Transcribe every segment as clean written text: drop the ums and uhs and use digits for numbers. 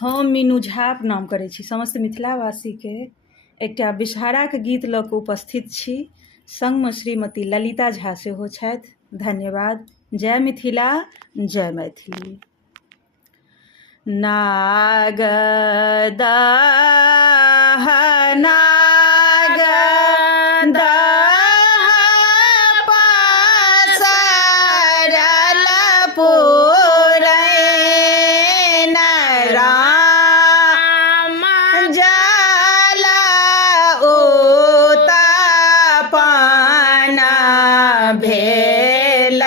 हम मीनू झा प्रणाम करै छी। समस्त मिथिलावासीके एकटा विषहाराके गीत लऽ कऽ उपस्थित छी। संगमे श्रीमती ललिता झा सेहो छथि। धन्यवाद। जय मिथिला, जय मैथिली। नागद भेल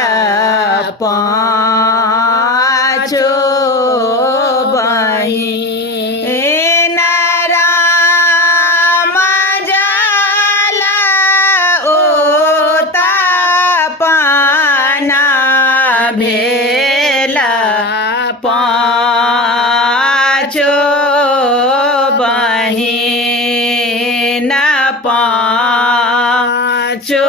पाँचो बहिन राम जल उत्पन्न भेल पाँचो बहिन पाँचो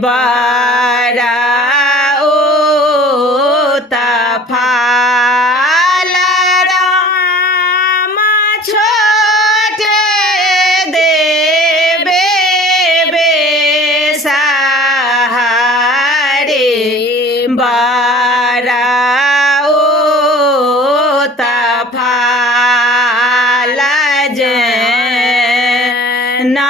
बारा फाल राम छोटे देवे बेसहारे बारा फाल जना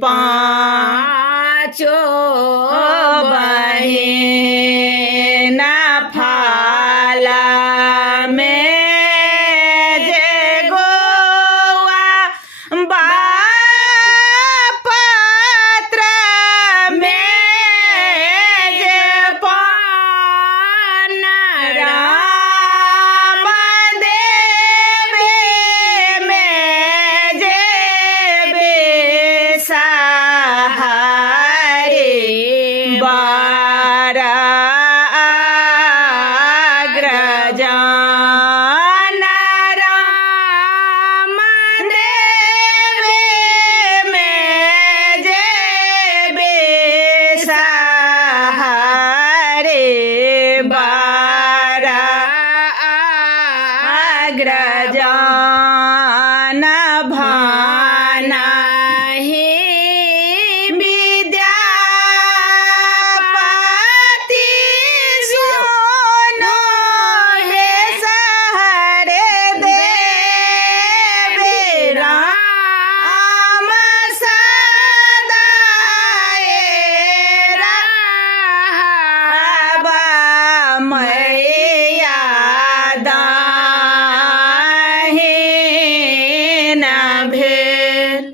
पाँच